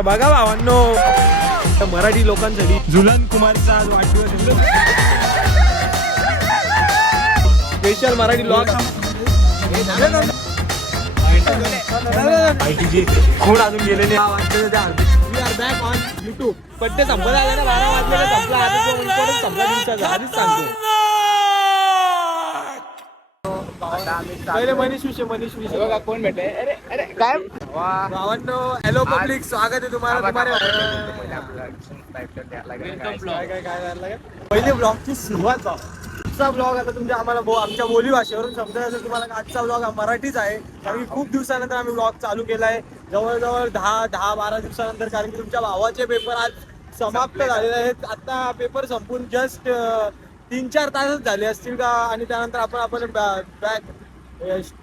तर बघा भावांनो, मराठी लोकांसाठी झुलन कुमारचा आज वाढदिवस स्पेशल मराठी ब्लॉग आयटीची खूण अजून गेलेली बॅक ऑन युट्यूब. बड्डे संपला आला ना, 12 वाजलेला संपला. आता तो इम्पॉर्टंट संपला दिवसाचा, आधीच सांगतो. पहिले मनीष विषय बघा कोण भेटले. अरे अरे काय भावांनो, हॅलो पब्लिक, स्वागत आहे तुम्हाला. पहिले ब्लॉगची सुरुवात आजचा ब्लॉग आता तुमच्या आम्हाला आमच्या बोली भाषेवरून समजत असेल तुम्हाला. आजचा ब्लॉग हा मराठीच आहे, कारण की खूप दिवसानंतर आम्ही ब्लॉग चालू केलाय, जवळजवळ 10-12 दिवसानंतर. कारण की तुमच्या भावाचे पेपर आज समाप्त झालेले आहेत. आता पेपर संपून जस्ट 3-4 तासच झाले असतील का, आणि त्यानंतर आपण बॅक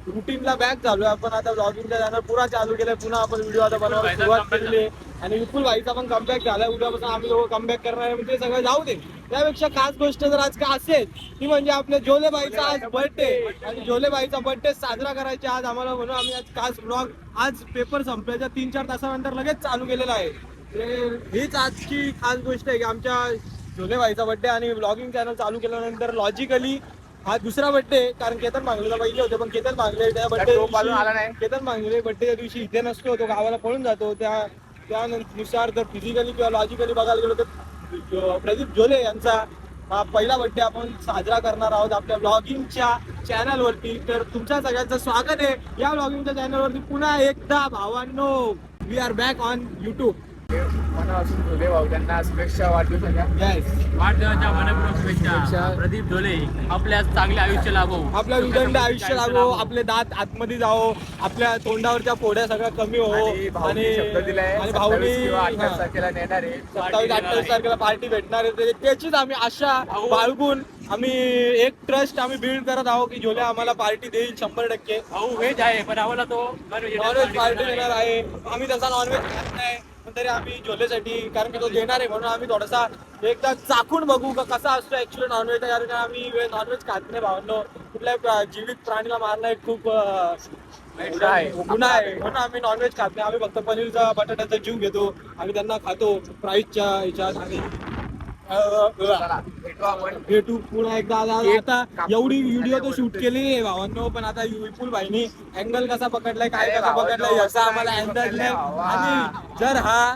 रुटीनला बॅक झालोय. आपण आता ब्लॉगिंगचा चॅनल पुरा चालू केलाय, पुन्हा आपण व्हिडिओ आता बनवायला सुरुवात केलेली आहे. आणि विपुल भाईचा पण कमबॅक झालाय. उद्यापासून आम्ही लोक कमबॅक करणार आहे, म्हणजे सगळं जाऊ दे. त्यापेक्षा खास गोष्ट जर आज काय असेल ती म्हणजे आपल्या जोलेबाईचा आज बर्थडे, आणि जोलेबाईचा बर्थडे साजरा करायचा आज आम्हाला, म्हणून आम्ही आज खास ब्लॉग आज पेपर संपल्याच्या 3-4 तासानंतर लगेच चालू केलेला आहे. हीच आजची खास गोष्ट आहे की आमच्या जोलेबाईचा बर्थडे आणि ब्लॉगिंग चॅनल चालू केल्यानंतर लॉजिकली हा दुसरा बर्थडे. कारण केतन मांगलेला पहिले होते, पण केतन मांगले त्या बर्थडे आला नाही. केतन मांगले बर्थडेच्या दिवशी इथे नसतो, तो गावाला पळून जातो. त्यानुसार जर फिजिकली किंवा लॉजिकली बघायला गेलो तर प्रदीप जोले यांचा हा पहिला बर्थडे आपण साजरा करणार आहोत आपल्या ब्लॉगिंगच्या चॅनलवरती. तर तुमच्या सगळ्यांचं स्वागत आहे या ब्लॉगिंगच्या चॅनलवरती पुन्हा एकदा. भावांनो, we are back on YouTube. मनापासून झोले भाऊ त्यांना शुभेच्छा वाढदिवसाच्या. वाढदिवसाच्या मनपूर्वक शुभेच्छा. प्रदीप ढोले आपल्या चांगले आयुष्य लाभो, आपल्या विदंड आयुष्य लाभो, आपले दात आतमध्ये जावो, आपल्या तोंडावरच्या फोड्या सगळ्या कमी हो. आणि शब्द दिलाय आणि भाऊनी 28 तारखेला नेणार आहे. 27-28 तारखेला पार्टी भेटणार आहे. त्याचीच आम्ही आशा बाळगून आम्ही एक ट्रस्ट आम्ही बिल्ड करत आहोत की जोले आम्हाला पार्टी देईल 100%. भाऊ व्हेज आहे पण आम्हाला तो नॉनव्हेज पार्टी देणार आहे. आम्ही तसा नॉनव्हेज खात नाही, पण तरी आम्ही जोलेसाठी, कारण की तो देणार आहे म्हणून आम्ही थोडासा एकदा चाखून बघू का कसा असतो ऍक्च्युअली नॉनव्हेज. कारण आम्ही नॉनव्हेज खात नाही भावांनो. कुठल्या जीवित प्राणीला मारणं एक खूप गुन्हा आहे, म्हणून आम्ही नॉनव्हेज खात नाही. आम्ही फक्त पनीरचा बटाट्याचा जीव घेतो, आम्ही त्यांना खातो प्राईजच्या ह्याच्यात. आणि भेटू पुन्हा एकदा. आता एवढी व्हिडिओ तो शूट केलेली आहे भावांनो, पण आता विपुल भाईनी अँगल कसा पकडलाय, काय कसा पकडलाय याचा आम्हाला अंदाज नाही. आणि जर हा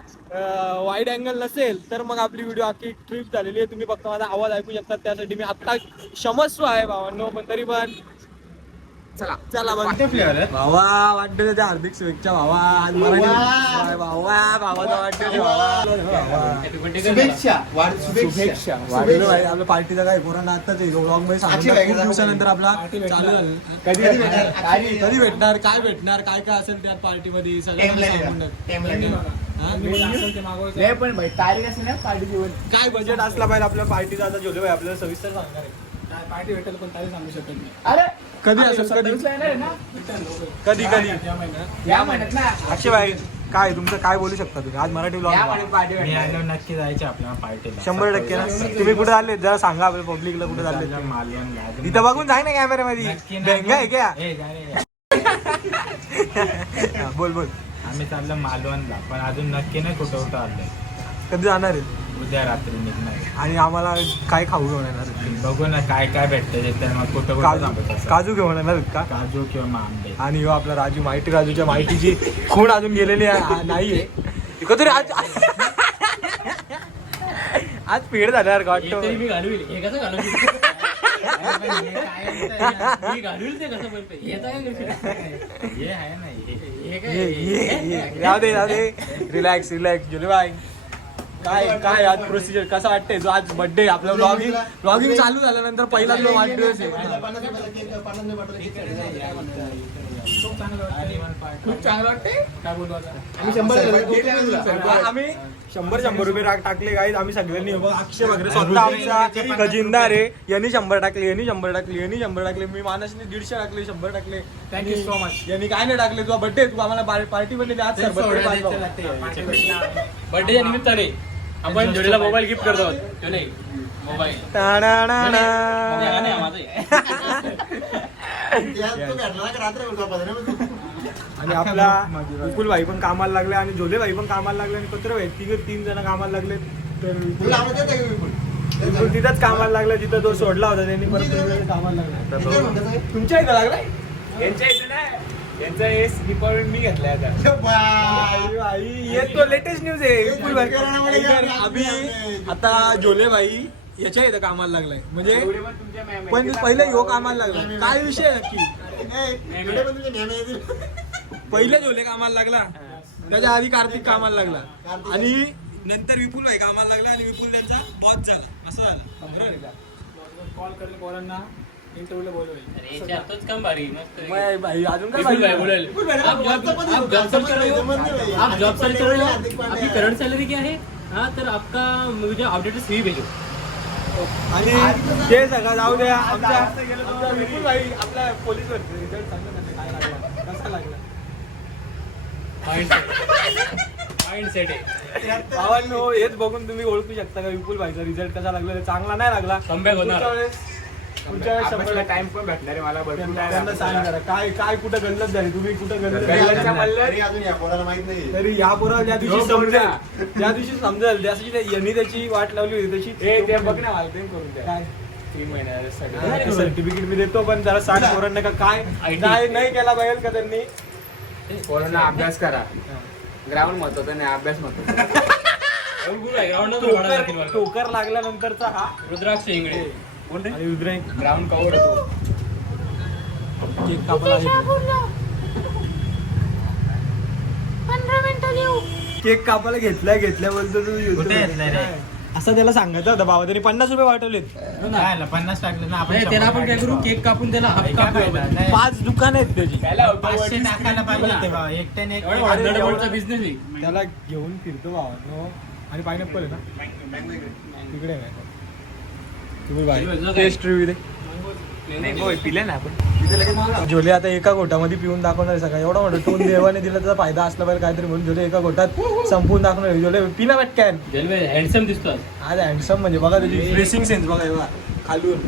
वाईड अँगल नसेल तर मग आपली व्हिडिओ अख्खी ट्रिप झालेली आहे. तुम्ही फक्त माझा आवाज ऐकू शकता, त्यासाठी मी आत्ता क्षमस्व आहे भावांनो. पण तरी पण चला भावा, वाढदिवसाच्या हार्दिक शुभेच्छा भावा. आज मराठी भावा, भावाचा वाढदिवस. शुभेच्छा. आपल्या पार्टीचा काय कोरोना आताच ब्लॉग मध्ये सांगितलं, खूप दिवसानंतर आपला चालू झालं. कधी भेटणार, काय भेटणार, काय काय असेल त्या पार्टीमध्ये सगळं काय बजेट असला पाहिजे आपल्या पार्टीचा. आता जोले भाई आपल्याला सविस्तर सांगणार आहे पार्टी भेटेल, पण काही सांगू शकत नाही. अरे कधी असेल, कधी या महिन्यात ना. अक्षय भाई, काय तुमचं काय बोलू शकता तुम्ही आज मराठी ब्लॉग? नक्की जायचं आपल्या पार्टीला 100% ना. तुम्ही कुठे चालले जरा सांगा आपल्या पब्लिकला, कुठे चालले? मालवण. इथं बघून जाय ना कॅमेऱ्यामध्ये. बेंगा आहे क्या? बोल बोल. आम्ही चाललो मालवणला, पण अजून नक्की नाही कुठं आलोय. कधी जाणार आहे? उद्या रात्री निघणार. आणि आम्हाला काय खाऊ घेऊन येणार? बघू ना काय काय भेटते ते. मग कुठं काजू घेऊन येणार का? काजू किंवा आंबे. आणि आपला राजू माहिती, राजूच्या माहितीची खूण अजून गेलेली नाहीये. तरी आज आज पेड झाला यार वाटतं. मी घालवील हे कसं घालवली हे आहे ना. जाऊ दे रिलॅक्स. जुले बाय, काय आज प्रोसिजर कसं वाटतंय? जो आज बर्थडे आपला ब्लॉगिंग चालू झाल्यानंतर पहिला जो वाढदिवस आहे. खूप चांगलं वाटतंय. काय बोलू आता, आम्ही 100 रुपये टाकले गाईज आम्ही सगळ्यांनी. अक्षय वगैरे स्वतः आमचा खजिनदार आहे, यांनी 100 टाकले, यांनी 100 टाकले, यांनी 100 टाकले. मी मानसने 150 टाकले, 100 टाकले. Thank you so much. यांनी काय नाही टाकले. तुझा बर्थडे, तू आम्हाला पार्टी मध्ये आज बर्थडेच्या निमित्ताने आपण जोडीला मोबाईल गिफ्ट करतो. मोबाईल आणि आपला विपुल भाई पण कामाला लागले आणि झोले भाई पण कामाला लागले आणि पत्र भाई तीन जण कामाला लागले. तर विपुल तिथंच कामाला लागला जिथं तो सोडला होता त्यांनी परत तिथं कामाला लागला. तुमच्या इथं लागलाय? यांच्या इथे नाही, यांचा एस डिपार्टमेंट मी घेतलाय आता. भाई ये तो लेटेस्ट न्यूज आहे. विपुल भाई अभि आता झोले भाई याच्या इथं कामाला लागलाय म्हणजे एवढे पण तुमच्या मॅम पण पहिले ह्यो कामाला लागला. काय विषय आहे नक्की? पहिले झोले कामाला लागला, त्याच्या आधी कार्तिक कामाला लागला आणि नंतर विपुल भाई कामाला लागला आणि विपुल त्यांचा बॉस झाला. असं झालं. कॉल करेल पोरांना, इंटरव्ह्यूला बोलवेल. भाई अजून काय विपुल भाई पाहिजे? बोलेल, आप जॉब सर्च कर रहे हो, आप जॉब सर्च कर रहे हो, आपकी करंट सैलरी क्या है? हाँ, तर आपका मुझे अपडेटेड सीवी भेजो. आणि ते सगळं जाऊ द्या. आमचा विपुल भाई आपला पोलीस भरती रिझल्ट सांगतो ना काय लागला, कसा लागला. माइंडसेट आहे. भावांनो हेच बघून तुम्ही ओळखू शकता का विपुल भाईचा रिझल्ट कसा लागला. चांगला नाही लागला. Comeback होणार. पुढच्या वेळेस अभ्यासाला टाइम पण भेटणार आहे मला भरपूर. त्यांना सांग जरा काय काय कुठं गल्लत झाली, तुम्ही कुठं गल्लत गल्लतच्या झाली मल्ल्यात तरी अजून या पोराला माहित नाही. तरी या पोरा ज्या दिवशी समजेल त्याची यांनी त्याची वाट लावली होती तशी ए, ते बघ ना मला ते करून द्या. काय 3 महिन्यासाठी सर्टिफिकेट मी देतो पण जरा सांग पोरांना का काय नाही केला पाहिजे का त्यांनी. पोरांना अभ्यास करा. ग्राउंड महत्वाचं नाही, अभ्यास महत्वाचा. टोकर लागल्यानंतरचा हा रुद्राक्ष इंगळे कोण रे? आणि उद्रे ग्राउंड कव्हर होतो. केक कापायला केक कापायला घेतल्याबद्दल तू असं त्याला सांगायचं होतं बाबा. त्यांनी 50 रुपये वाटवलेत. 50 टाकले ना नाही, त्याला आपण काय करू, केक कापून त्याला हाफ काप लावू. 5 दुकान आहेत त्याची. त्याला 500 टाकायला पाहिजे होते बा. एकट्याने एक एवढा अंडरवर्ल्डचा बिझनेस आहे. त्याला घेऊन फिरतो बाबा. आणि पायनॅपल आहे ना तिकडे आहे. टेस्ट रिव्ह्यू दे. पिले ना आपण. झोले आता एका घोटामध्ये पिऊन दाखवणार आहे सगळं. एवढा मोठा टोन देवाने दिला त्याचा फायदा असला पाहिजे काहीतरी म्हणून झोले एका घोटात संपून दाखवणार आहे. झोले पिना पटकन. हँडसम दिसतो आज. आज हँडसम म्हणजे बघा त्याची ड्रेसिंग सेन्स बघा बघा. खालून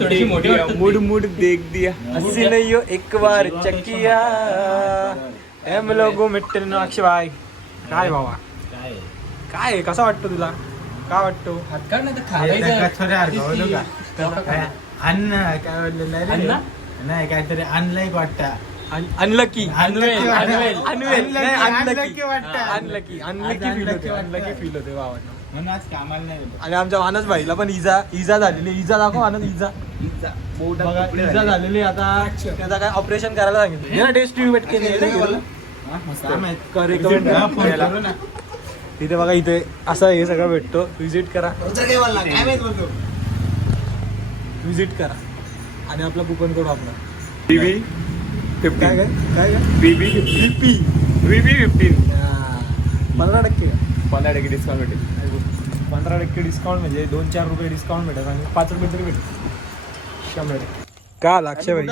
थोडीशी मोठी वाटतात मूड मूड देख दिया हसी नहीं हो एक बार चकिया एम लोगो मिट्टन अक्षय काय बाबा काय कसा वाटतो तुला काय वाटतो. हात काढ नाही तर खायचं. अन्न काय बोललेलं नाही रे? अन्न? नाही काहीतरी अनलाईक वाटतं. अनलकी अनवेल फील होते बाबा. म्हणून आज कामाला नाही गेलो. आणि आमच्या मानस भाईला पण इजा झालेली. इजा दाखव आनंद. इजा बघा इजा झालेली. आता त्याचा काय ऑपरेशन करायला सांगितलं. टेस्ट रिव्ह्यू हा, मस्त. काय माहित? रेकमेंड फोन करू ना. तिथे बघा इथे असं हे सगळं भेटतो. व्हिजिट करा काय बोलला? काय माहित बोलतो? व्हिजिट करा आणि आपला कुपन कोड वापरा. बीबी काय काय काय बीबी बीपी 15 15% 15% डिस्काउंट भेटेल. 15% डिस्काउंट म्हणजे 2-4 रुपये डिस्काउंट भेटेल आणि 5 रुपये तरी भेटेल. 100% का अक्षय भाई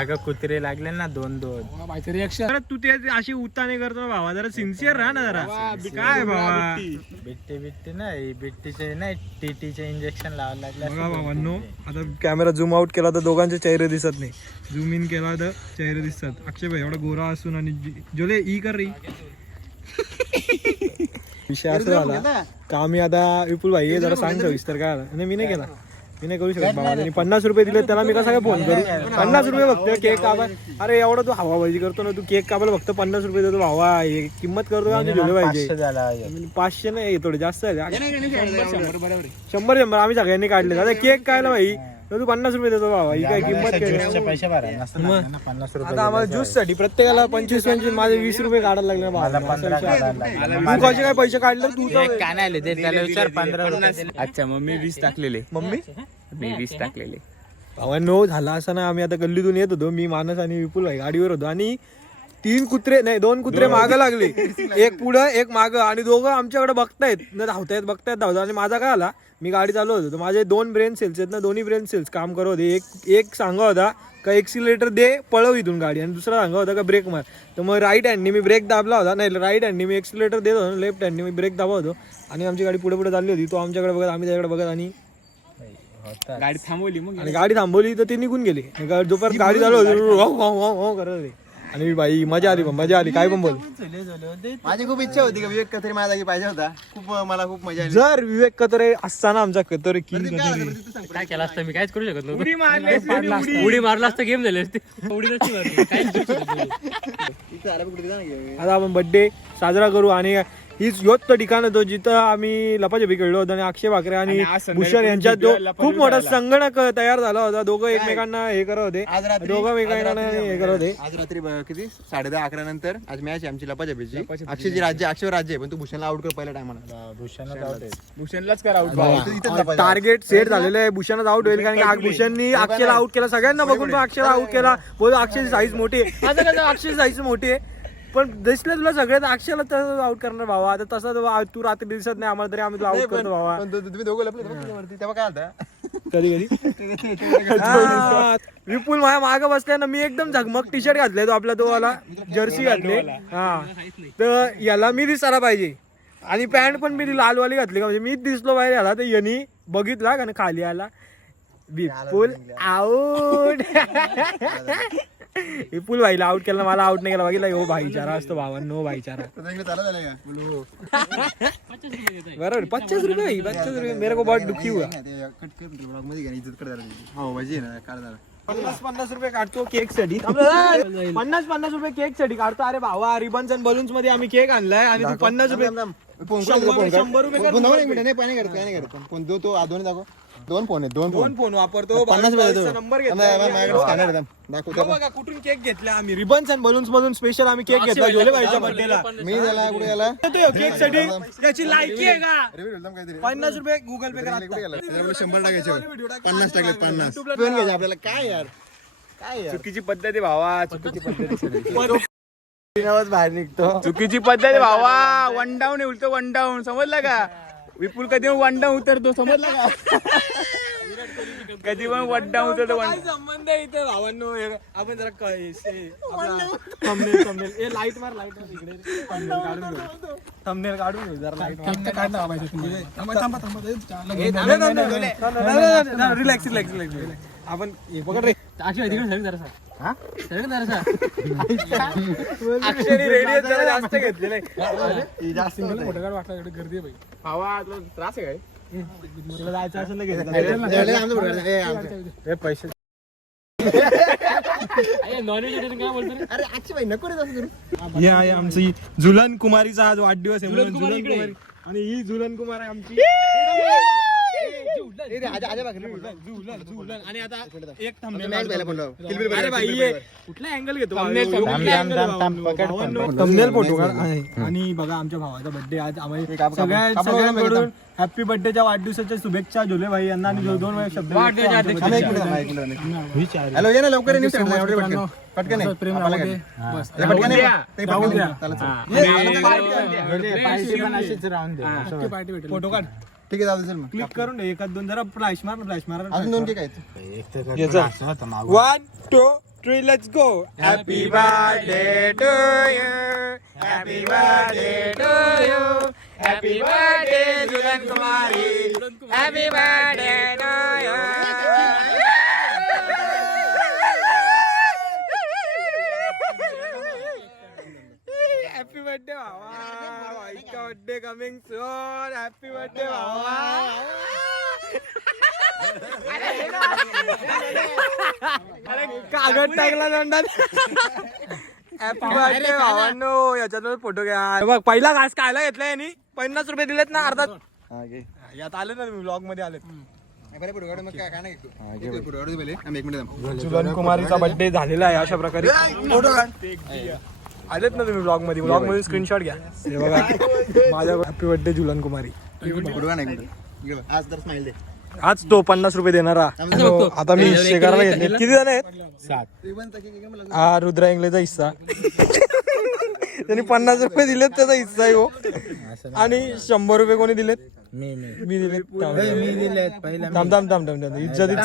अगं कुत्रे लागले ना 2-2. तू ते अशी उताने करतो भावा. जरा सिन्सिअर राहा ना जरा. काय भावा बिट्टी नाही बिट्टीचे नाही टीटीचे इंजेक्शन लावायला बघा लागले. भावांनो आता कॅमेरा झूम आउट केला तर दोघांचे चेहरे दिसत नाही. झूम इन केला तर चेहरे दिसतात. अक्षय भाई एवढा गोरा असून आणि जोले ई कर रही विषय असं झाला का आम्ही आता विपुल भाई जरा सांग सविस्तर काय आला. आणि मी नाही केला. मी नाही करू शकत बाबा. त्यांनी 50 रुपये दिले त्याला मी कसं काय फोन करू. 50 रुपये फक्त केक कापा. अरे एवढा तू हवाबाजी करतो ना. तू केक कापायला फक्त 50 रुपये देतो भावा. हे किंमत करतो आमची झोले पाहिजे. 500 नाही थोडे जास्त आहे. 100 आम्ही सगळ्यांनी काढले. आता केक कायला भाई तू 50 रुपये देतो भावा. ही काय किंमत काय. पैसे भरायला 50 रुपये. आता आम्हाला ज्यूस साठी प्रत्येकाला 25 माझे 20 रुपये काढायला लागले मला 15 काढायला लागले. तू कसे काय पैसे काढले तू काय नाही ते त्याला विचार 15 रुपये. अच्छा मग मी 20 टाकलेले. मम्मी मी 20 टाकलेले. भावांनो झाला असं ना. आम्ही आता गल्लीतून येत होतो. मी मानस आणि विपुल भाई गाडीवर होतो आणि 2 कुत्रे मागं लागले. एक पुढं एक मागं आणि दोघं आमच्याकडे बघतायत न धावतायत आणि माझा काय आला. मी गाडी चालवत होतो. माझे 2 ब्रेन सेल्स आहेत ना. दोन्ही ब्रेन सेल्स काम करत होते. एक सांगा होता का एक्सिलेटर दे पळव इथून गाडी आणि दुसरा सांगा होता का ब्रेक मार. तर मग राईट हँडनी मी ब्रेक दाबला होता. नाही राईट हँडनी मी एक्सिलेटर देत होतो. लेफ्ट हँडनी मी ब्रेक दाबत होतो आणि आमची गाडी पुढे चालली होती. तो आमच्याकडे बघत आम्ही त्याच्याकडे बघत आणि गाडी थांबवली मग आणि गाडी थांबवली तर ते निघून गेले. जोपर्यंत गाडी चालू होती हो करत होते. आणि बाई मजा आली, पण मजा आली, काय पण बोल. माझी खूप इच्छा होती का विवेक कत्री माझ्या जागी पाहिजे होता. मला खूप मजा आली. जर विवेक कतरे असताना आमचा कतरे किंग काय केलं असतं मी काहीच करू शकत नव्हतो. उडी मारला असतं गेम झाले असते. उडी नसती मारली. काहीच करू शकत नव्हतो. आता आपण बर्थडे साजरा करू आणि ह्योच तो ठिकाण होतो जिथं आम्ही लपाछपी खेळलो होतो. आणि अक्षय भाकरे आणि आज संध्याकाळी भूषण यांच्यात जो लपाछपी खूप मोठा खेळायला. संगणक तयार झाला होता. दोघं एकमेकांना हे करत होते, आज रात्री दोघं एकमेकांना हे करत होते. आज रात्री किती 10:30-11 नंतर आज मॅच आहे आमची लपाछपीची. अक्षयची राज्य आहे पण तू भूषणला आउट कर पहिल्या टायमाला. भूषणलाच करा आउट. टार्गेट सेट झालेलं आहे. भूषणच आउट होईल कारण की भूषणनी अक्षयला आउट केला. सगळ्यांना बघून पण अक्षयला आउट केला. बोल अक्षयची साईज मोठी आहे. माझं कसं अक्षयची साईज मोठी आहे, पण दिसलं तुला सगळ्यात अक्षयला तसं आउट करणार भावा. आता तसा तू रात्री दिसत नाही आम्हाला तरी आम्ही तुला आउट करतो भावा. पण तुम्ही दोघं लपले वरती तेव्हा काय होतं? कधी विपुल माझ्या मागं बसल्यानं मी एकदम झगमग टी शर्ट घातले तो आपला तो वाला जर्सी घातले. हा तर याला मी दिसायला पाहिजे आणि पॅन्ट पण मी लालवाली घातली का म्हणजे मी दिसलो पाहिजे याला. तर यांनी बघितला आणि खाली आला विपुल आउट. विपुल भाईला आउट केला, मला आउट नाही केला. बघितला हो भाईचारा असतो भावांनो, भाईचारा. चालू झालं का बोलू हो. बरोबर. 50 रुपये 50 रुपये मेरे को बहुत दुखी हुआ. कट कर ब्लॉग मध्ये घ्या, इज्जत कर जरा. हो भाजी आहे ना काढ जरा. 50 रुपये काढतो केक साठी. 50 रुपये केक साठी काढतो. अरे भावा रिबन्स आणि बलून्स मध्ये आम्ही केक आणलाय आणि तू 50 रुपये 100 रुपये कर. नाही पाणी करत पण तो दोन दाखव. दोन फोन आहेत दोन फोन वापरतो. 50 रुपये नंबर स्कॅनर दाखवतो. बघा कुठून केक घेतला आम्ही. रिबन्स आणि बलून्स मधून स्पेशल आम्ही केक घेतला जोले भाईच्या बर्थडेला. मी त्याला कुठे गेला केक साठी त्याची लायकी आहे का? काहीतरी 50 रुपये गुगल पे करा. 100 टाकायचे 50 टाकले 50 पेन घ्यायचे आपल्याला. काय यार चुकीची पद्धत आहे भावा, चुकीची पद्धत. बाहेर निघतो. चुकीची पद्धत आहे भावा. वन डाऊन उलटो वन डाऊन, समजलं का? विपुल कधी वन डाऊन उतरतो, समजलं का? कधी पण वन डाऊन उतरतो. काय संबंध आहे इथे भावांनो? आपण जरा लाईट मार इकडे थंबनेल काढून घेऊ जरा. लाईट रिलॅक्स आपण पकड रे. अक्षय तिकडे सरक जरासा. सरक जरासा. अक्षरी रेडिओ जरा जास्त घेतलेलं आहे. जास्त फोटो काढ वाटला गर्दी आहे भाई. भावा तुला त्रास आहे काय? तुला जायचं असेल ना घेतलं पैसे. नॉनव्हेज काय बोलतो रे? अरे आजची बाई नको रे असं करू. ही आहे आमची झुलन कुमारीचा आज वाढदिवस आहे. झुलन कुमारी इकडे. आणि ही झुलन कुमार आहे आमची. झुलन. आणि आता एक thumbnail काढतो. अरे भाई ये कुठला अँगल घेतो? थंबनेल फोटो काढ. आणि बघा आमच्या भावाचा बर्थडे आज. आम्ही सगळ्यांकडून हॅपी बर्थडेच्या वाढदिवसाच्या शुभेच्छा झोले भाई यांना. आणि 2 शब्द हॅलो ये ना लवकर न्यूज पटकन फोटो काढ. ठीक आहे जाऊ दे. क्लिक करून दे. एखाद दोन जरा फ्लॅश मार. अजून 2 केक आहेत. 1 2 3 let's go. Happy birthday to you. Happy birthday to you. Happy birthday Jhulan Kumari. Happy birthday to you. Happy birthday भावा. भाईचा birthday coming soon. Happy birthday भावा. अरे कागद टाकला दंडात. हॅपी बर्थडे भावांनो. याच्यात फोटो घ्या. बघ पहिला घास खायला घेतला यांनी. 50 रुपये दिलेत ना अर्धा. यात आले ना तुम्ही ब्लॉग मध्ये आलेत. झुलन कुमारीचा बर्थडे झालेला आहे अशा प्रकारे. आलेत ना तुम्ही ब्लॉग मध्ये स्क्रीनशॉट घ्या. हे बघा माझ्या हॅपी बर्थडे झुलन कुमारी. आज तर स्माइल दे. आज तो 50 रुपये देणारा. आता मी शेगारला घेतले. किती जण आहेत? 7. हा रुद्रा इंगलेचा हिस्सा. त्यांनी 50 रुपये दिलेत त्याचा हिस्सा आहे हो. आणि 100 रुपये कोणी दिलेत? मी दिलेत. थांब इज्जतीत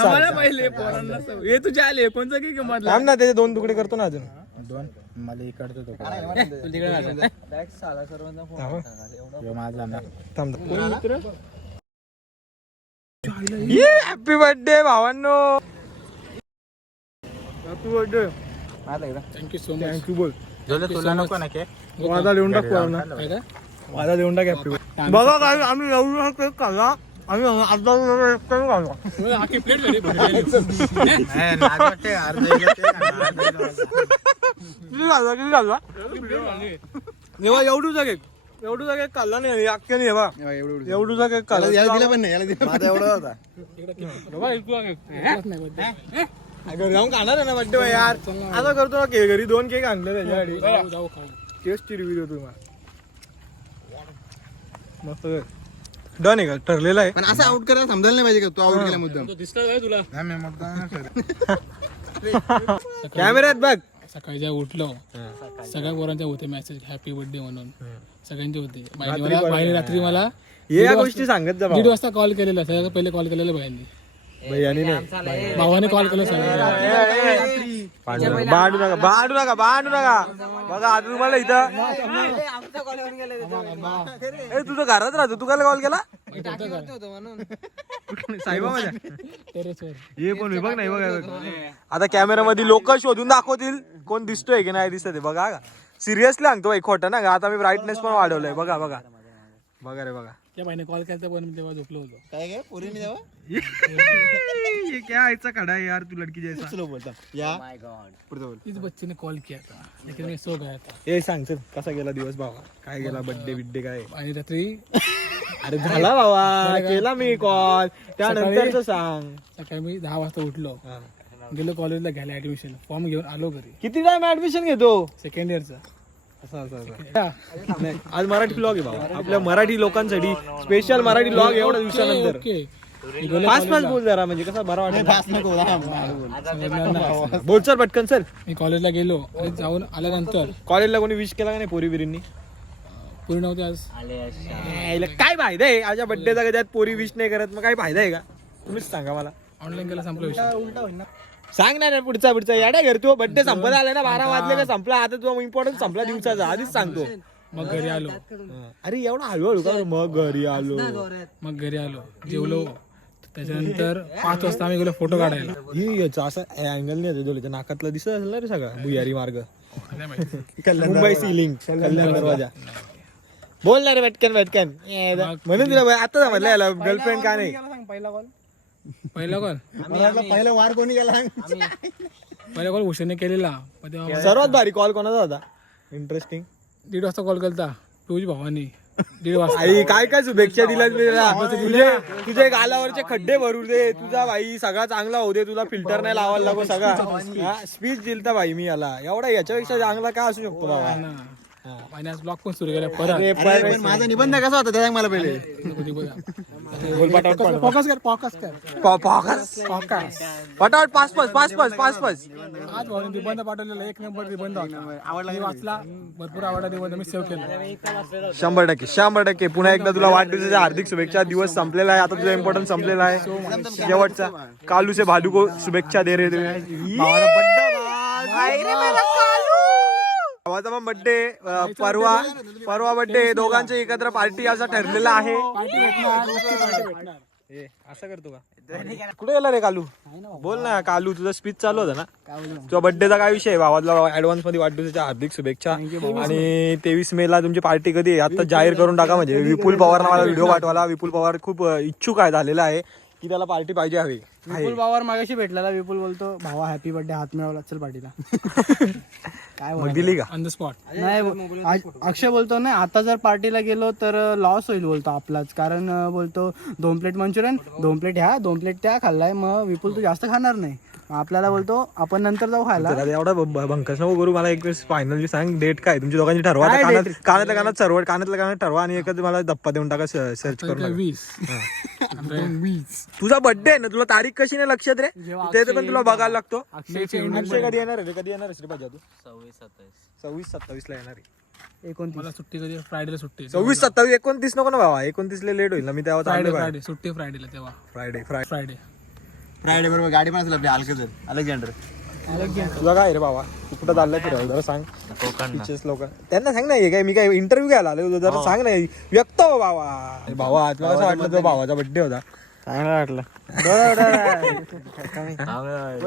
हे तुझ्या आले कोणतं की थांब ना. त्याचे 2 तुकडे करतो ना अजून. 2 मला इकडतो तो थांब. हॅपी बर्थडे भावांनो. Happy birthday. Thank you so much. Thank you बोल. तुला नको ना केक? माझा लिहून टाक पोरांना. माझा लिहून टाक हॅपी बर्थडे. बघा काय आम्ही एवढा केक खाल्ला. आम्ही आता खाल्ला. प्लेट किती खाल्ला? जेव्हा एवढूचा केक खाल्ला नाही अख्ख्या नाही बा. एवढूचा केक खाल्ला. याला दिला पण नाही, याला दिला माझा एवढा होता. घरी जाऊन खाणार आहे ना बड्डे यार. आता करतो ना केक घरी 2 केक आणले त्याच्यासाठी. टेस्टी रिव्ह्यू देतो तुम्हाला. मस्त डन आहे का? ठरलेलं आहे. पण असं आउट करायला समजायला नाही पाहिजे का तू आउट केला मुद्दाम. दिसतोय तुला कॅमेऱ्यात बघ. सकाळी जेव्हा उठलो सगळ्या पोरांचे होते मेसेज हॅपी बर्थडे म्हणून सगळ्यांचे होते. बाईने रात्री मला या गोष्टी सांगत जा 1:30 वाजता कॉल केलेला. सगळ्यात पहिले कॉल केलेला बाईंनी. भावाने कॉल केला सगळ्यांना. भांडू नका बघा आता तुम्हाला इथं तुझं घरात राहतो. तू काय कॉल केला? साईबा माझ्या हे पण विभाग नाही बघा. आता कॅमेरामध्ये लोक शोधून दाखवतील कोण दिसतोय की नाही दिसत. बघा सिरियसली सांगतो बाई, खोटं ना. आता मी ब्राईटनेस पण वाढवलंय. बघा रे बघा. त्या बाईने कॉल केला पण तेव्हा झोपलो होतो. काय पोरीने द्यावा ये क्या आयचा खडा है यार तू लड़की जैसा. स्लो बोलता या इस बच्चे ने कॉल किया था लेकिन मैं सो गया था. हे सांग चल कसा गेला दिवस भावा? काय गेला बर्थडे काय? आणि रात्री अरे झाला भावा, केला मी कॉल. त्यानंतरच सांग. सकाळी मी 10 वाजता उठलो, गेलो कॉलेजला घ्यायला ऍडमिशन. फॉर्म घेऊन आलो घरी. किती टाइम ऍडमिशन घेतो? सेकंड इयरचा. नाही, आज मराठी ब्लॉग आहे भावा. आपल्या मराठी लोकांसाठी स्पेशल मराठी ब्लॉग एवढ्या दिवसानंतर. फास्ट बोल जरा, म्हणजे कसं बरं वाटत. बोल सर पटकन सर. मी कॉलेजला गेलो आणि जाऊन आल्यानंतर कॉलेजला कोणी विश केला का नाही पोरी बिरींनी? पूर्ण नव्हते आज. काय फायदा आहे आजच्या बर्थडेचा? त्यात पोरी विश नाही करत, मग काय फायदा आहे का? तुम्हीच सांगा मला. ऑनलाईन केला संपला विषय. सांग ना पुढचा याड्या घर. तू बर्थडे संपत आला ना, 12 वाजले का संपला. आता तुझा इम्पॉर्टन्स संपला दिवसाचा, आधीच सांगतो. मग घरी आलो. अरे एवढा हळूहळू का? मग घरी आलो. जेवलो. त्याच्यानंतर 5 वाजता आम्ही गेलो फोटो काढायला. ही याचा असा अँगल नाही येतो. नाकातला दिसत असेल ना रे सगळा भुयारी मार्ग. मुंबई सिलिंग कल्याण दरवाजा. बोल ना रे पटकन म्हणून तुला आता समजलं याला गर्लफ्रेंड का नाही. पहिला कॉल पहिला वार कोणी गेला उशीरने केलेला. मग तेव्हा सर्वात भारी कॉल कोणाचा होता? इंटरेस्टिंग. 1:30 वाजता कॉल केलता तुझी भावानी. 1:30 वाजता. आई काय शुभेच्छा दिल्यात मी तुझे गालावरचे खड्डे भरू दे. तुझा भाई सगळा चांगला होऊ दे. तुला फिल्टर नाही लावायला लागो. सगळा स्पीच दिलता भाई मी याला. एवढा याच्यापेक्षा चांगला काय असू शकतो बाबा? आणि आज ब्लॉग पण सुरू केला परत. माझा निबंध कसा होता त्या मला पहिले फोकस कर. पटापट पाच. आज भाऊने निबंध पाठवलेला 1 नंबर निबंध होता. मी वाचला. भरपूर आवडला निबंध. मी सेव्ह केला. 100%. पुन्हा एकदा तुला वाढदिवसाच्या हार्दिक शुभेच्छा. दिवस संपलेला आहे आता. तुझा इम्पॉर्टन्स संपलेला आहे. शेवटचा कालू से भालू को शुभेच्छा दे रे भावाचा पण बर्थडे परवा बर्थडे. दोघांचे एकत्र पार्टी असा ठरलेला आहे. असं करतो का? कुठे गेला रे कालू? बोल ना कालू, तुझा स्पीच चालू होता ना. तुझा बर्थडेचा काय विषय? भावाला ऍडव्हान्स मध्ये वाढदिवसाच्या हार्दिक शुभेच्छा. आणि 23 मे ला तुमची पार्टी कधी आहे आता जाहीर करून टाका. म्हणजे विपुल पवारला मला व्हिडिओ पाठवाला. विपुल पवार खूप इच्छुक आहे झालेला आहे की त्याला पार्टी पाहिजे हवी. विपुल पवार मागाशी भेटलेला. विपुल बोलतो भावा हॅपी बर्थडे, हात मिळवला चल पार्टीला. काय मग दिली का? On the spot. नाही अक्षय बोलतो नाही आता जर पार्टीला गेलो तर लॉस होईल बोलतो आपलाच. कारण बोलतो 2 प्लेट मंचुरियन, 2 प्लेट ह्या 2 प्लेट त्या खाल्लाय. मग विपुल तू जास्त खाणार नाही. आपल्याला बोलतो आपण नंतर जाऊ खायला. एवढा भंकस नको करू. मला एक वेळेस फायनल सांग डेट काय तुमची दोघांची ठरवा. कानातल्या कानात ठरवा आणि एकच मला दप्पा देऊन टाका सर्च करून. 20 तुझा बर्थडे आहे ना, तुला तारीख कशी नाही लक्षात रे? ते पण तुला बघायला लागतो. अक्षय कधी येणार आहे? कधी येणार आहे पाहिजे तू? 26-27 ला येणार आहे. 29 मला सुट्टी कधी? फ्रायडेला सुट्टी. 26-27 29 नको ना बाबा. 29 ला लेट होईल ना. मी तेव्हा फ्रायडे सुट्टी. फ्रायडेला तेव्हा फ्रायडे फ्रायडे बरोबर गाडी पण असेल आपली अलेक्झांडर. तुला काय रे बाबा? तू कुठं चाललाय फिरायला? जरा सांग. लोक त्यांना सांग नाही काय मी काय इंटरव्ह्यू घ्यायला आलो. जरा सांग नाही व्यक्त हो बाबा. भावा तुला कसं वाटलं तुझ्या भावाचा बर्थडे होता? चांगलं वाटलं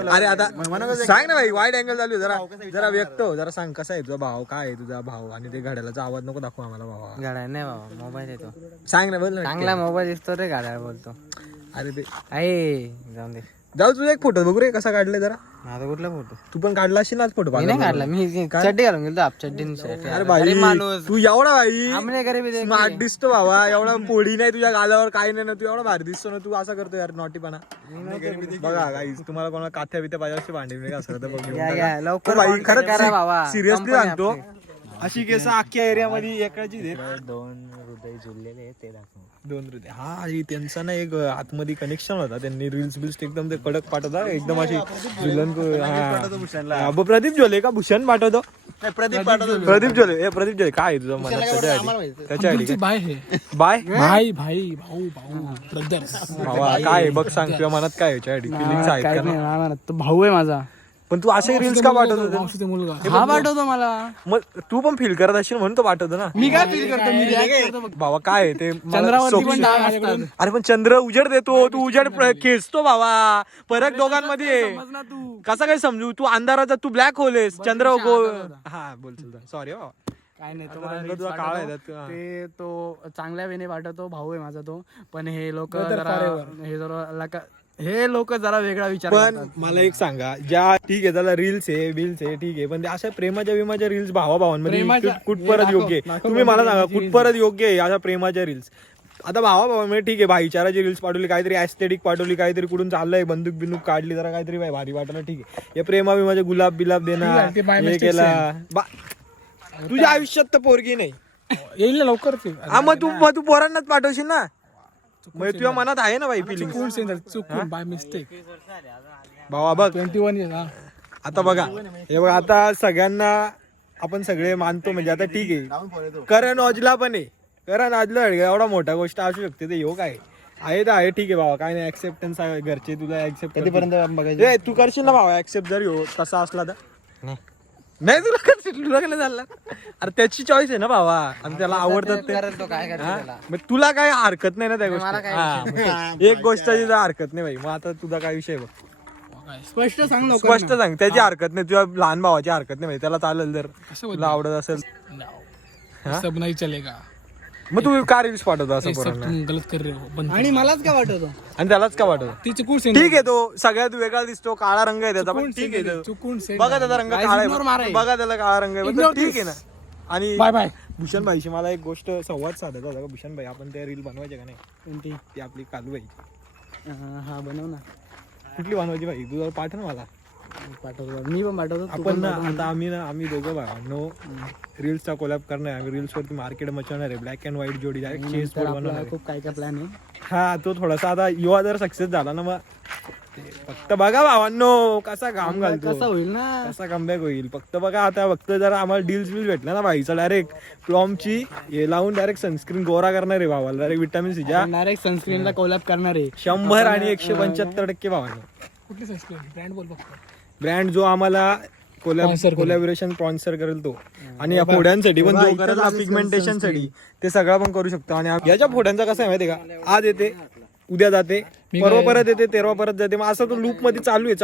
अरे आता सांग ना भाई, वाईड अँगल चालू आहे, जरा जरा व्यक्त हो, जरा सांग कसा आहे तुझा भाव, काय आहे तुझा भाव, आणि ते घड्याळाचा आवाज नको दाखवा आम्हाला भावा. गाड्या नाही बाबा, मोबाईल येतो सांग ना, बोल ना. चांगला मोबाईल दिसतो रे, गाड्या बोलतो अरे ते आहे. जाऊन दे, जाऊ तुझा एक फोटो बघू रे कसा काढलाय जरा. माझा कुठला फोटो तू पण काढला असेल ना फोटो. मी नाही काढला, मी चड्डी घालून गेलो, आप चड्डी अरे भाई माणूस तू एवढा भाई आमने गरीबी देखली. स्मार्ट दिसतो बाबा, एवढा पोळी नाही तुझ्या गालावर, काही नाही ना, तू एवढा भारी दिसतो ना, तू असं करतो यार नॉटीपणा. बघा गाईस, तुम्हाला कोणाला काथ्या बिथ्या पाहिजे असते भांडी नाही असं तर बघ. या, या, लवकर भाई contact करा खरंच बाबा. सिरियसली Company सांगतो, आपली. अशी केस अख्ख्या एरियामध्ये एकाची देत. 2 हृदय जुळलेले ते दाखव. 2 हृदय. हा आणि त्यांचा ना एक आतमध्ये कनेक्शन होता, त्यांनी रील्स बिल्स एकदम ते कडक पाठवता, एकदम अशी दुल्हन प्रदीप जोले का भूषण पाठवतो. प्रदीप जोले, ए प्रदीप जोले काय आहे तुझं मनात त्याच्या बाय हे बाय भाई भाई भाऊ भाऊ ब्रदर्स. भावा काय आहे बघ, सांग तुझ्या मनात काय याच्यासाठी फिलिंग्स आहेत काहीच का? नाही मला, तो भाऊ आहे माझा. पण तू असे रील्स का पाठवतो? मावशीचा मुलगा. हा पाठवतो मला. मग तू पण फील करत असशील म्हणून तो पाठवतो ना. मी काय फील करतो, मी react करतो फक्त. भावा काय आहे ते मला चंद्रावरती सोपी- पण डाग असतात. अरे पण चंद्र उजेड देतो, तू उजेड खेचतो भावा, फरक दोघांमध्ये आहे. समज ना तू. कसा काय समजू, तू अंधाराचा तू ब्लॅक होलेस, चंद्र हा बोल सॉरी हो. काय नाही, तो आता मला रंग reels तुझा काळा आहे पाठवतो. त्यात, हा. ते तो चांगल्या वेने पाठवतो, भाऊ आहे माझा तो. पण हे लोक जरा वेगळा विचार पण करतात. मला एक सांगा, ज्या ठीक आहे त्याला रील्स आहे बिल्स आहे ठीक आहे, पण ते अशा प्रेमाच्या विमाच्या रील्स भावाभावांमध्ये प्रेमाच्या- कुठपर्यंत हे योग्य आहे? दाखव, तुम्ही मला सांगा दाखव, कुठपर्यंत योग्य आहे अशा प्रेमाच्या रील्स? आता भावाभावांमध्ये ठीक आहे, भाईचाराची रील्स पाठवली, काहीतरी ऍस्थेटिक पाठवली, काहीतरी कुठून चाललंय, बंदूक बिंदूक काढली, जरा काहीतरी भारी वाटणं ठीक आहे. या प्रेमा विमाचे गुलाब बिलाब देणार, ते by हे mistake केला तुझ्या आयुष्यात तर पोरगी नाही. येईल ना लवकर ते. हा मग तू पोरांनाच पाठवशील ना, मग तुझ्या मनात आहे ना बाई फिलिंग. चुकून बाय मिस्टेक. भावा बघ 21 years. हा. आता बघा, हे बघा आता सगळ्यांना आपण सगळे मानतो, म्हणजे आता ठीक आहे करण औजला पण आहे, करण औजला एवढा मोठा गोष्ट असू शकते, ते योग आहे तर आहे, ठीक आहे भावा, काय नाही ऍक्सेप्टन्स आहे, घरचे तुला ऍक्सेप्ट कधीपर्यंत बघायचं? तू करशील ना भावा ऍक्सेप्ट, जर हो तसा असला तर नाही तुला करशील, तुला काय झालं? अरे त्याची चॉईस आहे ना भावा, आणि त्याला आवडतात ते. करेल तो, काय करतो हा? त्याला. मग तुला काय हरकत नाही ना त्या मला काय गोष्टी, एक गोष्टाची जर हरकत नाही भाई, मग आता तुझा काय विषय बघ, स्पष्ट सांग लवकर. स्पष्ट सांग, त्याची हरकत नाही, तुझ्या लहान भावाची हरकत नाही भाई, त्याला चालेल जर तुला आवडत असेल. सब नाही चलेगा. मग तू का रील्स पाठवतो असं ये सब पोरांना? तुम गलत कर रहे हो. बंद आणि मलाच काय वाटतो, आणि त्यालाच का पाठवतो? ती चुकून send ठीक आहे, तो सगळ्यात वेगळा दिसतो, काळा रंग आहे त्याचा, पण चुकून ठीक आहे send तो. चुकून send बघा त्याचा रंग काळा ignore मारा आहे, आहे. बघा त्याला काळा रंग आहे, पण Ignore ठीक आहे ना. आणि बाय बाय. भूषण भाईशी मला एक गोष्ट संवाद साधायचा होता का, भूषण भाई आपण त्या रील बनवायचे का नाही? कोणती? ती आपली कालू भाई, हा बनव ना, कुठली बनवायची भाई, तुझा पाठ ना मला. पाठवतो मी पण पाठवतो, तू आपण पण ना पाठव. आता आम्ही दोघं भावांनो रील्सचा कोलॅब करणार आहे, रील्स वरती मार्केट मचवणार आहे, ब्लॅक अँड व्हाईट जोडी डायरेक्ट चेस तर बोर्ड आपला बनवणार आहे. खूप काय काय प्लॅन आहे. हा तो थोडासा आता युवा जर सक्सेस झाला ना, मग ते फक्त बघा भावांनो कसा घाम घालतो, कसं होईल ना, कसा कमबॅक होईल. फक्त बघा आता, फक्त जर आम्हाला डील्स बिल भेटला ना भाईचा, डायरेक्ट प्लॉमची हे लावून डायरेक्ट सनस्क्रीन गोरा करणार आहे भावाला, डायरेक्ट विटामिन सी च्या डायरेक्ट सनस्क्रीनला कोलॅब करणार आहे. 100 आणि 175% भावांनो. कुठली सनस्क्रीन ब्रँड बोल बघ. ब्रँड जो आम्हाला कोलॅबोरेशन स्पॉन्सर करेल तो, आणि या फोड्यांसाठी पण जो करेल ना पिगमेंटेशन साठी, ते सगळं पण करू शकतो. आणि याच्या फोड्यांचा कसं आहे माहितीये का, आज येते उद्या जाते, परवा परत येते, तेरवा परत जाते, मग असं तो लूप मध्ये चालू आहे.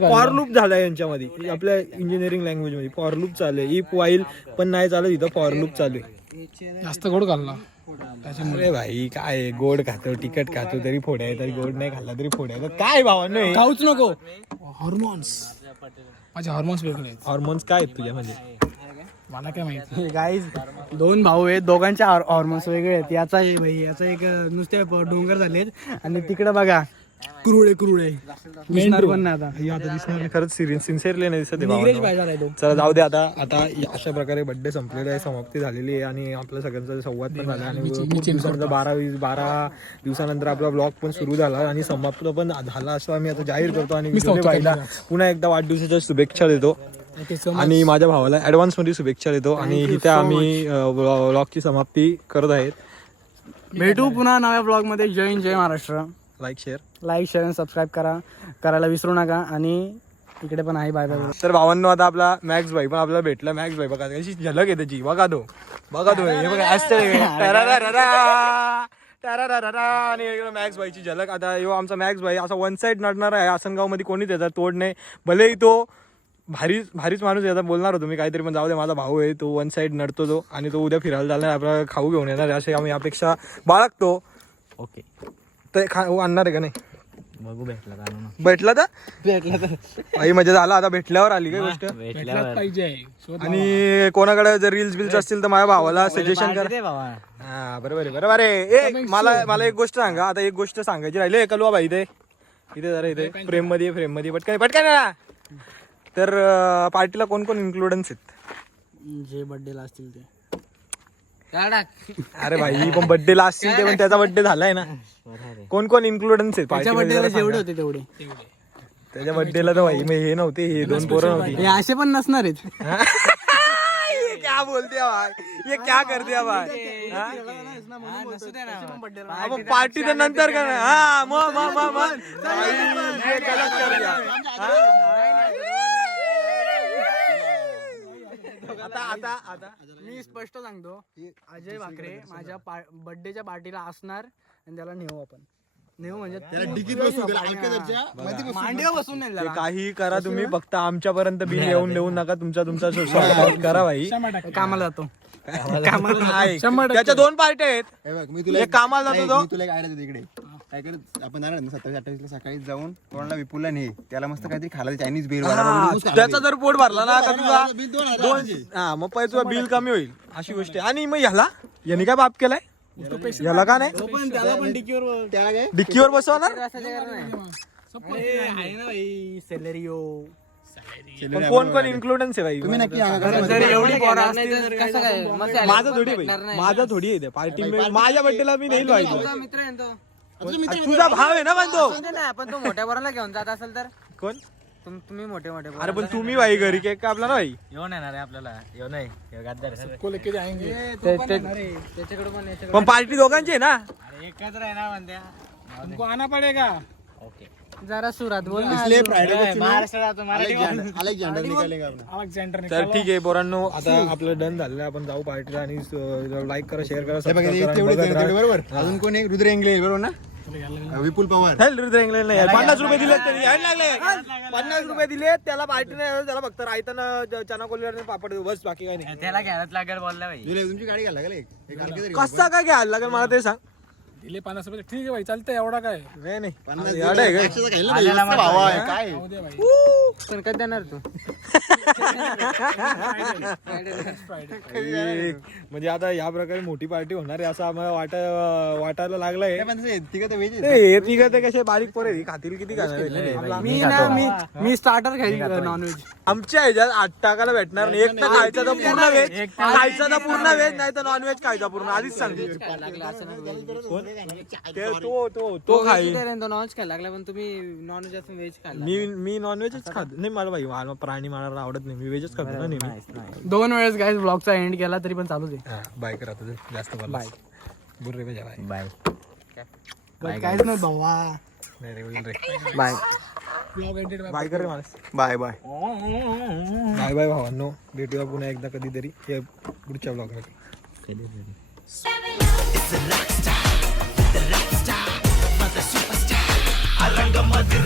फॉर लूप झालाय यांच्यामध्ये, आपल्या इंजिनिअरिंग लँग्वेज मध्ये फॉर लूप चालू आहे. इफ वाईल पण नाही चालत, इथं फॉर लूप चालू आहे. जास्त गोड घालला. अरे भाई काय गोड खातो, तिखट खातो तरी फोड्या येतात, गोड नाही खाल्ला तरी फोड्या येतात. काय भावांनो हे? खाऊच नको. हॉर्मोन्स, माझे हॉर्मोन्स वेगळे आहेत. हॉर्मोन्स काय आहेत तुझ्या म्हणजे? मला काय माहिती. गाईज 2 भाऊ आहेत, दोघांचे हॉर्मोन्स वेगळे आहेत. याचा भाई, याचा एक नुसते डोंगर झालेत, आणि तिकडे बघा कुरुळे दिसणार पण नाही आता. हे आता दिसणार नाही, खरंच सिन्सिअरली नाही दिसत आहे निग्रेज भावांनो. पाहिजे झालाय तो. चला जाऊ दे आता अशा प्रकारे बर्थडे संपलेला आहे, समाप्ती झालेली आहे, आणि आपल्या सगळ्यांचा संवाद पण झाला, आणि खूप दिवसानंतर 12 दिवसानंतर आपला ब्लॉग पण सुरू झाला आणि समाप्त पण झाला असं आम्ही आता जाहीर करतो. आणि विजय भाईला पुन्हा एकदा वाढदिवसाच्या शुभेच्छा देतो, आणि माझ्या भावाला ऍडव्हान्स मध्ये शुभेच्छा देतो, आणि इथे आम्ही ब्लॉगची समाप्ती करत आहेत. भेटू पुन्हा नव्या ब्लॉग मध्ये. जय महाराष्ट्र. लाईक शेअर आणि सबस्क्राईब करायला विसरू नका. आणि इकडे पण आहे, बाय बाय. तर भावांनो आता आपला मॅक्स भाई पण आपल्याला भेटला. मॅक्स भाई बघा कशी झलक आहे त्याची, बघा तो हे बघा आणि इकडे मॅक्स भाईची झलक. आता यो आमचा मॅक्स भाई असा वन साइड नडणार आहे. आसनगाव मध्ये कोणी त्याचा तोड नाही. भलेही तो भारीच माणूस आहे. आता बोलणार होतो मी काहीतरी, पण जाऊ दे, माझा भाऊ आहे तो, वन साइड नडतो तो, आणि तो उद्या फिरायला चालणार, आपल्याला खाऊ घेऊन येणार असे आम्ही अपेक्षा बाळगतो. ओके ते आणणार आहे का नाही? बघू भेटला का ना. भेटला तर आई मजा झाला. आता भेटल्यावर आली काय गोष्ट. भेटल्यावर आणि कोणाकडे जर रील्स बिल्स असतील तर माझ्या भावाला सजेशन कर. दे बाबा. हा बरोबर आहे. मला एक गोष्ट सांगा. आता एक गोष्ट सांगायची राहिली. कलवा भाई इथे जरा इथे फ्रेम मध्ये पटकन ना. तर पार्टीला कोण कोण इन्क्लुडन्स आहेत? जे बर्थडेला असतील ते. अरे भाई पण बर्थडेला असतील ते, पण त्याचा बर्थडे झालाय ना. कोण कोण इन्क्लुडन्स आहेत त्याच्या पार्टीमध्ये बर्थडेला जरा जेवढे सांगा. होते तेवढे. त्याच्या बर्थडेला तर भाई मग हे नव्हते, हे 2 पोरं नव्हती. हे असे पण नसणार आहेत. ये क्या बोलते हैं भाई, ये क्या करते हैं भाई. पार्टी तर नंतर का ना. हा मग ये गलत कर दिया. आता मी स्पष्ट सांगतो, अजय भाकरे माझ्या बर्थडेच्या पार्टीला असणार आणि त्याला नेऊ आपण. नेऊ म्हणजे मांडीवर बसून नाही ते जरा. काही करा तुम्ही, फक्त आमच्यापर्यंत बिल येऊन देऊ नका. तुमचा स्वागत करा भाई. कामाला जातो. नाही, त्याच्या 2 पार्ट्या आहेत. हे बघ, मी तुला एक कामाला जातो तो. मी तुला एक आयडिया देतो इकडे. काय करत आपण जाणार ना 27-28 सकाळी जाऊन कोणाला विपुलला ने, त्याला मस्त काहीतरी खायला चायनीज बिल त्याचा जर पोट भरला ना का तुझा हा मग तुझा बिल कमी होईल अशी गोष्ट आहे. आणि मग याने काय बाप केलाय? याला का नाही पण त्याला पण डिकीवर त्याला काय डिक्कीवर बसवणार? आहे ना भाई सेलेरिओ. पण कोण इन्क्लुडन्स आहे तुम्ही भाई? नक्की सांगा. जर एवढी पोरं असतील तर कसं काय? माझा थोडी आहे पार्टी. माझ्या बर्थडेला मी नाही पाहिजे. मित्र आहे तो. तुझा भाव आहे ना पण तो. पण तो मोठ्या पोराला घेऊन जात असेल तर कोण? तुम्ही मोठे अरे पण तुम्ही भाई घरी केक कापला ना भाई. येऊन येणार आहे आपल्याला. येऊ नाही गद्दार. त्याच्याकडे पण याच्याकडे पण पार्टी दोघांची आहे ना. एकत्र आहे ना म्हणत्या. तुमको आना पडेगा. ओके जरा सुरात बोल ना. इसलिए फ्रायडे को महाराष्ट्रात मराठी अलेक्झांडर निकालेगा अपना. तर ठीक आहे पोरांनो, आता आपलं डन झालेलं आहे. आपण जाऊ पार्टीला. आणि लाईक करा, शेअर करा, हे बघा, सबस्क्राईब करा, तेवढे बघत राहा. बरोबर. अजून कोण एक रुद्र इंगले बरोबर ना, विपुल पवार. हेल रुद्र इंग्लंड नाही. 50 रुपये दिले तरी यायला लागले. 50 रुपये दिले त्याला पार्टी नाही. त्याला फक्त रायताना चना कोल्हार पापड देऊ बस, बाकी काय नाही. त्याला घ्यायलाच लागेल बोलला भाई. जुलै तुमची गाडी घाला लागेल एक आणखी तरी. कसा काय घ्यायला लागेल मला ते सांग. दिले 50 रुपये ठीक आहे भाई, चालतंय एवढा काय. नाही 50 याड आहे काय? एकशेचं खाईल ना भाई, मस्त भावा आहे, काय जाऊ दे भाई. पण कधी देणार तू? म्हणजे आता या प्रकारे मोठी पार्टी होणार आहे असं आम्हाला वाटायला लागलंय. पण तसं तिघं तर व्हेज आहेत. हे तिघं ते कसे बारीक पोरे आहेत, खातील किती खाणार? मी स्टार्टर खाईल नॉनव्हेज. आमच्या ह्याच्यात 8 टाकायला भेटणार नाही. एक तर खायचा तर पूर्ण व्हेज, खायचा तर पूर्ण व्हेज, नाही तर नॉनव्हेज खायचा पूर्ण. आधीच सांगतो तो खाईल. नॉनव्हेज खायला लागला पण तुम्ही नॉनव्हेज असून व्हेज खायला. मी नॉनव्हेजच खात नाही. मला भाई प्राणी मला आवडत नाही. मी व्हेजच खातो ना नेहमी. 2 वेळेस गाईज ब्लॉगचा एंड केला तरी पण चालूच आहे. बाय करा तुझं जास्त बाय बुर्रे भेजा बाय. बाय काहीच नाही भावा. नाही रे होईल रे. बाय. बाय कर रे माणूस. Bye bye. बाय बाय भावांनो. भेटूया पुन्हा एकदा कधीतरी पुढच्या ब्लॉग मध्ये. It's a rock star, the rock star, but the superstar. Alangamadi